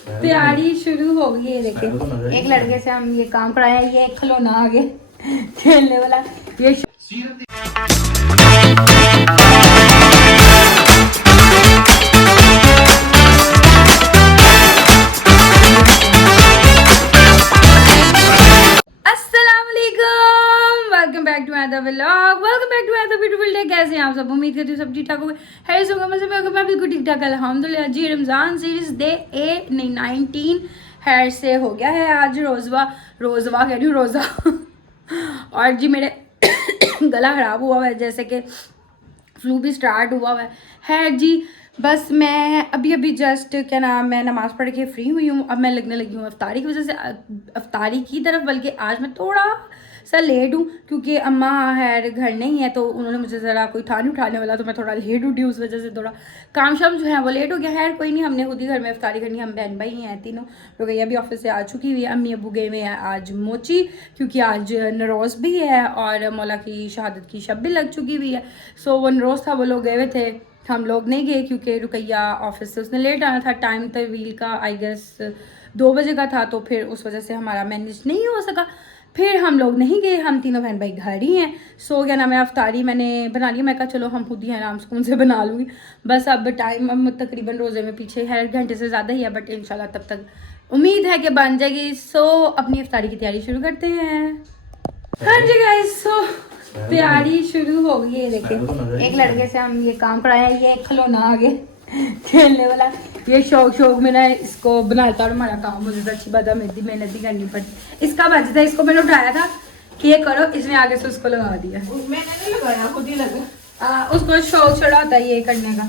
तैयारी शुरू हो गई है। देखिए एक लड़के से हम ये काम कराया, ये एक खिलौना आगे खेलने वाला ये welcome back to other vlog, welcome back to other beautiful day. कैसे हैं आप सब? उम्मीद करती हूँ सब ठीक ठाक होंगे। है सो मैं बिल्कुल ठीक ठाक अल्हम्दुलिल्लाह जी। रमज़ान सीरीज डे 19 हैर से हो गया है आज रोज़वा कह रही हूँ रोज़ा और जी मेरे गला ख़राब हुआ है, जैसे कि फ्लू भी स्टार्ट हुआ है जी। बस मैं अभी जस्ट क्या नाम, मैं नमाज़ पढ़ के फ्री हुई हूँ। अब मैं लगने लगी हूँ अफ्तारी की वजह से, अफ्तारी की तरफ। बल्कि आज मैं थोड़ा सा लेट हूँ क्योंकि अम्मा है घर नहीं है, तो उन्होंने मुझे ज़रा कोई था नहीं उठाने वाला, तो मैं थोड़ा लेट उठी, उस वजह से थोड़ा काम शाम जो है वो लेट हो गया। खैर कोई नहीं, हमने खुद ही घर में अफ्तारी करनी। हम बहन भाई हैं तीनों। रुकैया भी ऑफिस से आ चुकी हुई है। अम्मी अबू गए हुए हैं आज मोची, क्योंकि आज नरोज़ भी है और मौला की शहादत की शब भी लग चुकी हुई है। सो वो नरोज़ था, वो लोग गए हुए थे, हम लोग नहीं गए क्योंकि रुकैया ऑफिस से उसने लेट आना था। टाइम तवील का आई गेस 2 बजे का था, तो फिर उस वजह से हमारा मैनेज नहीं हो सका। फिर हम लोग नहीं गए, हम तीनों बहन भाई घर ही हैं। सो क्या नाम है, अफ्तारी मैंने बना ली। मैं कहा चलो हम खुद ही आराम सुकून से बना लूँगी। बस अब टाइम अब तकरीबन रोज़े में पीछे है, घंटे से ज़्यादा ही है, बट इंशाल्लाह तब तक उम्मीद है कि बन जाएगी। सो अपनी अफ्तारी की तैयारी शुरू करते हैं। हाँ जी गाइस, सो तैयारी शुरू हो गई है। देखिए एक लड़के से हम ये काम कराया, ये एक खिलौना आगे खेलने वाला। ये शौक में ना इसको बनाता और हमारा काम मुझे तो अच्छी बात है, मेहनत भी करनी पड़ती। इसका बच था, इसको मैंने उठाया था कि ये करो, इसने आगे से उसको लगा दिया। मैंने नहीं लगाया, खुद ही लगा। उसको शौक चढ़ा होता है ये करने का।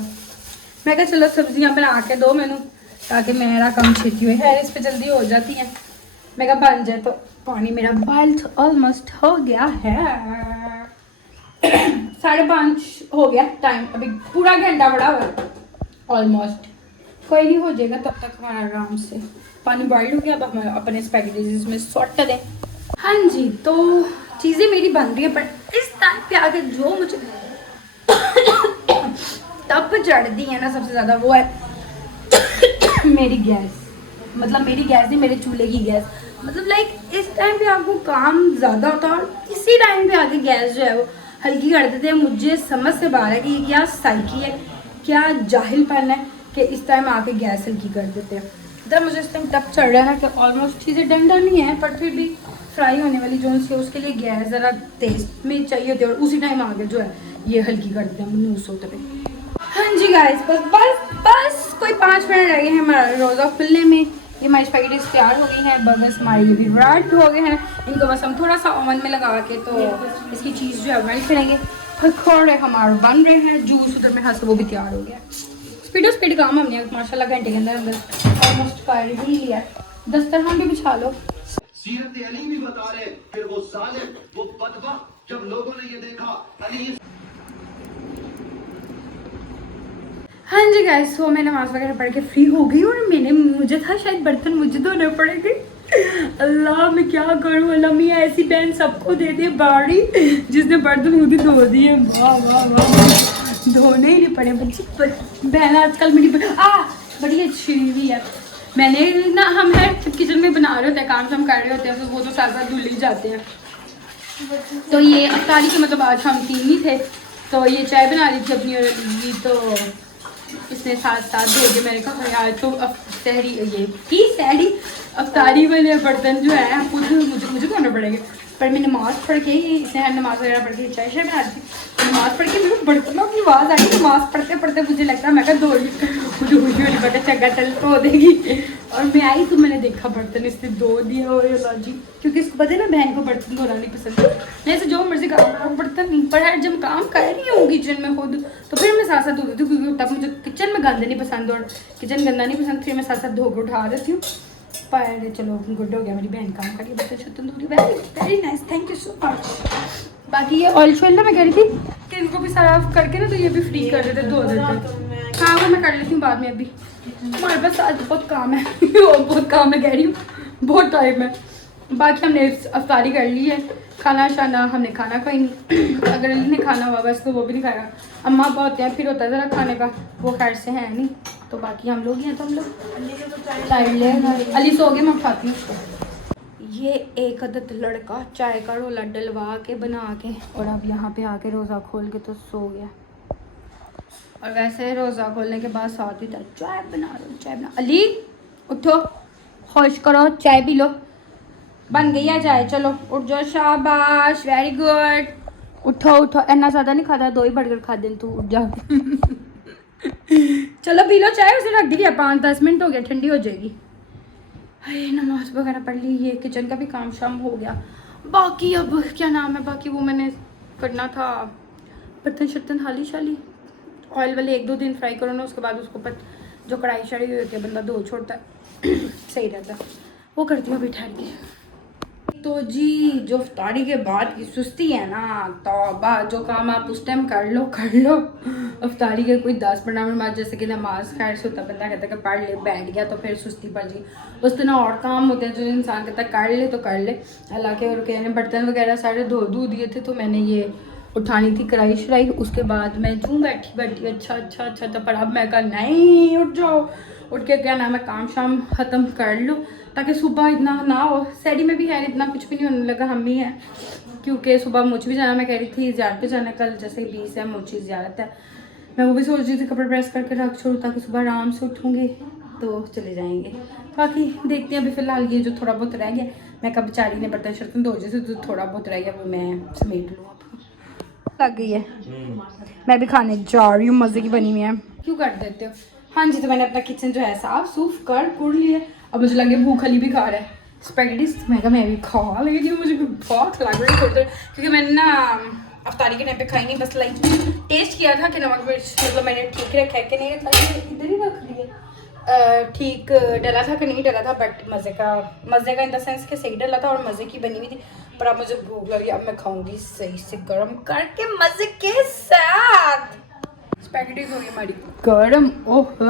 मैं कहा चलो सब्जियां बना के दो मैनू, ताकि मेरा काम छेती हुई है, इस पर जल्दी हो जाती है। मैं कहा बन जाए। तो पानी मेरा बॉइल ऑलमोस्ट हो गया है। 5:30 हो गया टाइम, अभी पूरा घंटा बड़ा हुआ ऑलमोस्ट। कोई नहीं, हो जाएगा तब तक हमारा आराम से। पानी बॉइल हो गया, अब हम अपने स्पैगेटीज में सॉर्ट करें। हाँ जी, तो चीज़ें मेरी बन रही है, पर इस टाइम पे आके जो मुझे तप चढ़ती है ना सबसे ज़्यादा, वो है मेरी गैस। मतलब मेरी गैस नहीं, मेरे चूल्हे की गैस। मतलब लाइक इस टाइम पे आपको काम ज़्यादा होता है और इसी टाइम पे आके गैस जो है वो हल्की कर देते हैं। मुझे समझ से बाहर है कि ये क्या साइकी है, क्या जाहिलपन है कि इस टाइम आके गैस हल्की कर देते हैं। तब मुझे इस टाइम तब चढ़ रहा है कि ऑलमोस्ट चीज़ें डन नहीं है, पर फिर भी फ्राई होने वाली जो सी उसके लिए गैस ज़रा तेज में चाहिए होती है, और उसी टाइम आगे जो है ये हल्की कर देते हैं मनूस होते हुए। हाँ जी गाइस, बस कोई 5 मिनट रह गए हैं हमारा रोज़ा खुलने में। ये हमारी स्पैगेटीज तैयार हो गई हैं, बर्गर्स हमारे ये भी रेड हो गए हैं। इनको बस हम थोड़ा सा ओवन में लगा के तो इसकी चीज़ जो है मेल्ट करेंगे। पकौड़े हमारे बन रहे हैं, जूस उधर में हंस वो भी तैयार हो गया। स्पीड काम हमने माशाल्लाह घंटे के अंदर ऑलमोस्ट कर ही लिया। दस्तरखान भी बिछा लो। सीरत अली भी बता रहे, फिर वो जालिम, वो बदबख्त, जब लोगों ने ये देखा अली। हाँ जी गाइस, सो मैं नमाज वगैरह पढ़ के फ्री हो गई और मुझे था शायद बर्तन मुझे धोने पड़ेंगे। अल्लाह मैं क्या करूँ, अल्लाह मियाँ ऐसी बहन सबको दे दे बाड़ी जिसने बर्तन खुद ही धो दिए। वाह वाह वाह, धोने ही नहीं पड़े बच्ची। बहन आजकल मेरी बड़ी अच्छी हुई है। मैंने ना, हम है किचन में बना रहे होते हैं, काम शाम कर रहे होते हैं, तो वो तो साथ साथ धुल ही जाते हैं। तो ये अफ्तारी के मतलब आज हम 3 ही थे, तो ये चाय बना रही थी अपनी और ये तो इसने साथ भेजे। मैंने कहा यार तो सहरी ये की सहरी अफ्तारी वाले बर्तन जो है खुद मुझे धोने पड़ेंगे। पर मैं नमाज़ पढ़ के ही, इसने नमाज़ वगैरह पढ़ के चाय शाय बना दी। नमाज़ पढ़ के मेरे बर्तनों की आवाज़ आई। नमाज़ पढ़ते पढ़ते मुझे लगता है मैं क्या धो रही, मुझे खुशी होनी पड़ा चंगा चल धो देगी। और मैं आई तो मैंने देखा बर्तन इसने धो दिया। और अल्लाह जी, क्योंकि इसको पता है ना बहन को बर्तन धोना नहीं पसंद। मैं ऐसे जो मर्जी काम बर्तन नहीं, पर है जब काम कर रही हूँ किचन में खुद, तो फिर मैं साथ साथ धो देती हूँ, क्योंकि तब मुझे किचन में गंदा नहीं पसंद और किचन गंदा नहीं पसंद। फिर मैं साथ साथ धो के उठा देती हूँ। पर चलो गुड हो गया, मेरी बहन काम करिए बर्तन धो रही। Very nice, thank you so much. बाकी ये ऑयल शॉयल ना मैं कह रही थी कि इनको भी साफ करके ना तो ये भी फ्री कर देते, धो देते। हाँ वो मैं कर लेती हूँ बाद में। अभी हमारे पास आज बहुत काम है बहुत काम है कह रही हूँ, बहुत टाइम है। बाकी हमने अफ्तारी कर ली है, खाना शाना हमने खाना कोई नहीं। अगर अली ने खाना हुआ बस तो वो भी नहीं खाएगा। अम्मा पापा होते हैं फिर होता है ज़रा खाने का, वो खैर से है नहीं। तो बाकी हम लोग ही हैं, तो हम लोग चाय ले। अली सो गए, मैं उठाती हूँ उसको। ये एक अदद लड़का चाय का रोला डलवा के बना के और अब यहाँ पे आके रोज़ा खोल के तो सो गया। और वैसे रोज़ा खोलने के बाद साथ ही था चाय बना लो, चाय बना। अली उठो, खुश करो, चाय पी लो, बन गई है चाय, चलो उठ जाओ, शाबाश, वेरी गुड। उठो उठो, इतना ज़्यादा नहीं खाता, 2 ही बर्गर खा दे तू, उठ जाओ। चलो पी लो चाय, उसे रख दी है, 5-10 मिनट हो गया, ठंडी हो जाएगी। अरे नमाज वगैरह पढ़ ली, ये किचन का भी काम शाम हो गया। बाकी अब क्या नाम है, बाकी वो मैंने करना था बर्तन शर्तन हाली शाली, ऑयल वाले 1-2 दिन फ्राई करो ना, उसके बाद उसको जो कढ़ाई शढ़ाई हुई होती है बंदा धो छोड़ता है। सही रहता है, वो करती हूँ अभी ठहर के। तो जी जो इफ्तारी के बाद की सुस्ती है ना, तौबा, जो काम आप उस टाइम कर लो इफ्तारी के कोई 10-15 मिनट बाद, जैसे कि नमाज खैर से होता, बंदा कहता है कि पढ़ ले, बैठ गया तो फिर सुस्ती पड़ गई। उस दिन और काम होते हैं जो इंसान कहता है कर ले तो कर ले। हालांकि और कहने बर्तन वगैरह सारे धो दिए थे, तो मैंने ये उठानी थी कढ़ाई शढ़ाई, उसके बाद मैं यूँ बैठी अच्छा तो पर अब मैं कहा नहीं, उठ जाओ, उठ के क्या नाम है काम शाम ख़त्म कर लो, ताकि सुबह इतना ना हो। सैडी में भी है इतना कुछ भी नहीं होने लगा, हम ही हैं, क्योंकि सुबह मुझ भी जाना, मैं कह रही थी ज़्यारत पे जाना, कल जैसे 20 है मुझे ज़्यारत है, मैं वो भी सोच रही थी कपड़े प्रेस करके रख छोड़ूँ ताकि सुबह आराम से उठूँगी तो चले जाएंगे। बाकी देखते हैं, अभी फ़िलहाल ये जो थोड़ा बहुत रह गया, मैं कब बेचारी ने बर्तन शर्तन धो जैसे तो थोड़ा बहुत रह गया वो मैं समेट लूँ। लग गई है, मैं भी खाने जा रही हूँ, मज़े की बनी हुई है। क्यों कर देते हो? हाँ जी, तो मैंने अपना किचन जो है साफ सूफ कर कुड़ लिया। अब मुझे लगे भूख अली भी खा रहा है स्पैगेटीज, मैं भी खा लेगी, मुझे बहुत लग रही है थोड़ी देर, क्योंकि मैंने ना अफ्तारी के टाइम पे खाई नहीं, बस लाइक टेस्ट किया था कि नमक मिर्च मतलब मैंने ठीक रखा है कि नहीं रखा, इधर ही रख दिया, ठीक डला था कि नहीं डला था, बट मज़े का इन द सेंस कि सही डला था और मज़े की बनी हुई थी। पर अब मुझे भूख लगी, अब मैं खाऊंगी सही से गर्म करके मज़े के साथ। स्पैगेटीज हो गई हमारी गर्म, ओह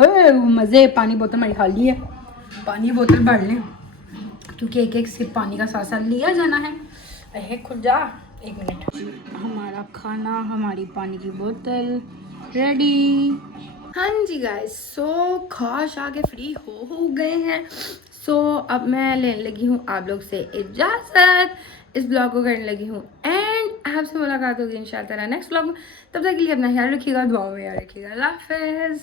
मज़े। पानी बोतल हमारी खाली है, पानी बोतल भर लें क्योंकि एक सिर्फ पानी का साथ लिया जाना है। अरे खुल जा, 1 मिनट। हमारा खाना, हमारी पानी की बोतल रेडी। हाँ जी गाइस, सो खा शा के फ्री हो गए हैं। सो अब मैं लेने लगी हूँ आप लोग से इजाज़त, इस ब्लॉग को करने लगी हूँ एंड आपसे मुलाकात होगी इंशाल्लाह नेक्स्ट ब्लॉग में। तब तक के लिए अपना ख्याल रखिएगा, दुआ में याद रखिएगा। अल्लाह हाफ़िज़।